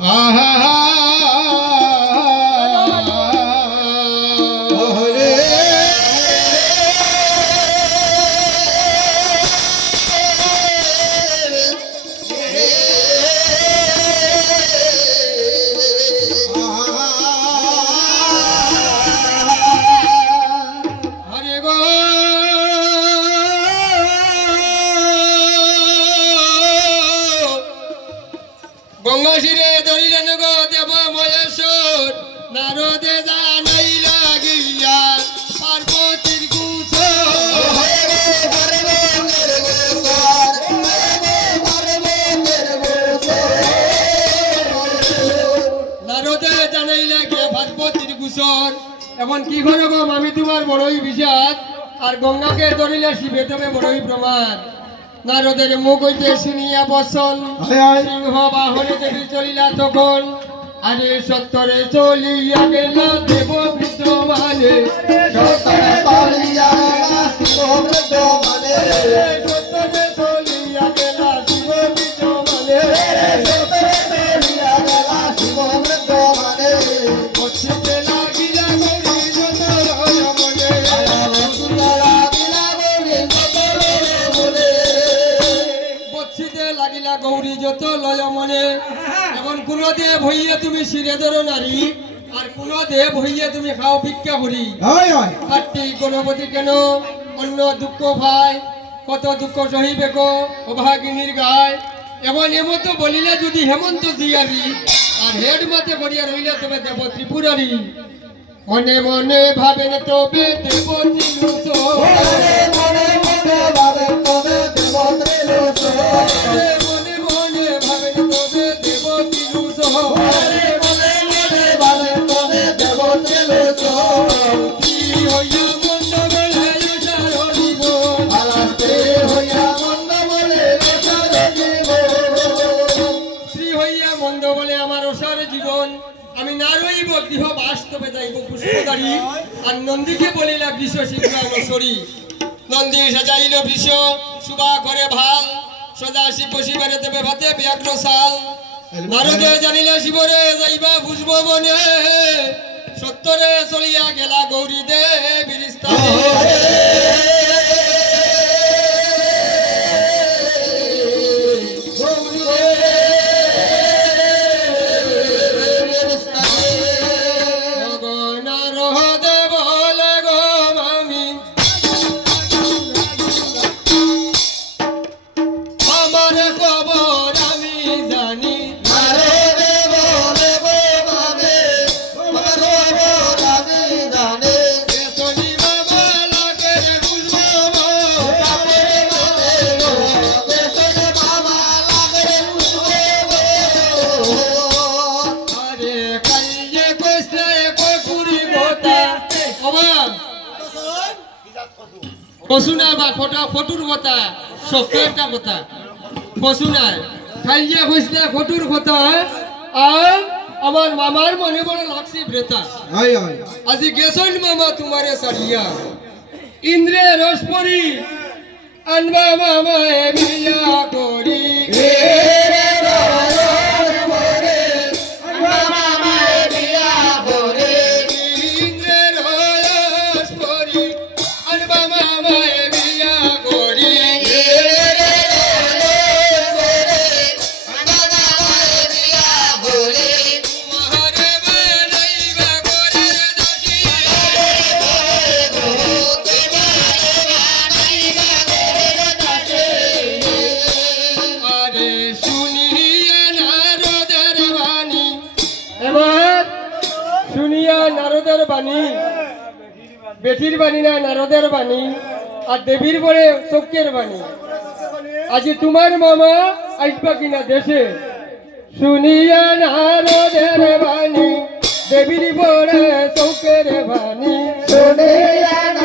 আহা গঙ্গাশিরে ধরিলেন গো দেব মহেশ্বর নারদে জানাই লাগিয়া পার্বতীর গুছ নারদে জানাই লাগিয়া পার্বতীর গুছর এখন কি করে গো আমি তোমার বড়ই বিষাদ আর গঙ্গাকে ধরিলে শিবে তবে বড়ই প্রমাণ নারদের মুখ হইতে শুনিয়া বসন সিংহ বাহনে দেবী চলিলা তখন আরে সত্তরে চলিয়া গেল দেব বৃদ্ধ মানে সত্তরে চলিয়া গেল শিব বৃদ্ধ মানে বসিতে লাগিলা গৌরী যত মনে লাগিলা গৌরী যত লয় মনে এখন কোন দেব হইয়া তুমি শিরে ধরো নারী আর কোন দেব হইয়া তুমি খাও ভিক্ষা ভরি কার্তি গণপতি কেন অন্য দুঃখ ভাই কত দুঃখ সহিবে গো অভাগিনীর গায় এখন এমতো বলিলে যদি হেমন্ত জিয়ারি আর হেড মাতে বলিয়া রইলে তবে দেব ত্রিপুরারি মনে মনে ভাবেন তবে দেব আমি না রইব গৃহ বাস্তবে যাইব পুষ্পদারি আর নন্দীকে বলিলা বৃষ শিবরামশ্বরী নন্দী সাজাইল বৃষ সুবা করে ভাল সদাশি বসিবারে দেবে ভাতে ব্যাঘ্র সাল নারদে জানিলে শিবরে যাইবা পুষ্প বনে সত্তরে চলিয়া গেলা গৌরী দেবীর স্থানে বসুনা বা ফটুর কথা সত্য একটা কথা বসুনার খাইয়া হইসলে ফটুর কথা আর আমার মামার মনে বড় লাগছে ব্রেতা আজি গেছন মামা তোমারে সারিয়া ইন্দ্রে রসপরি আনবা মামা বিয়া করি নারদের বাণী বেটির বাণী না নারদের বাণী আর দেবীর পরে চোখের বাণী আজি তোমার মামা আসবা কিনা দেশে শুনিয়া নারদের বাণী দেবীর পরে চোখের বাণী শুনিয়া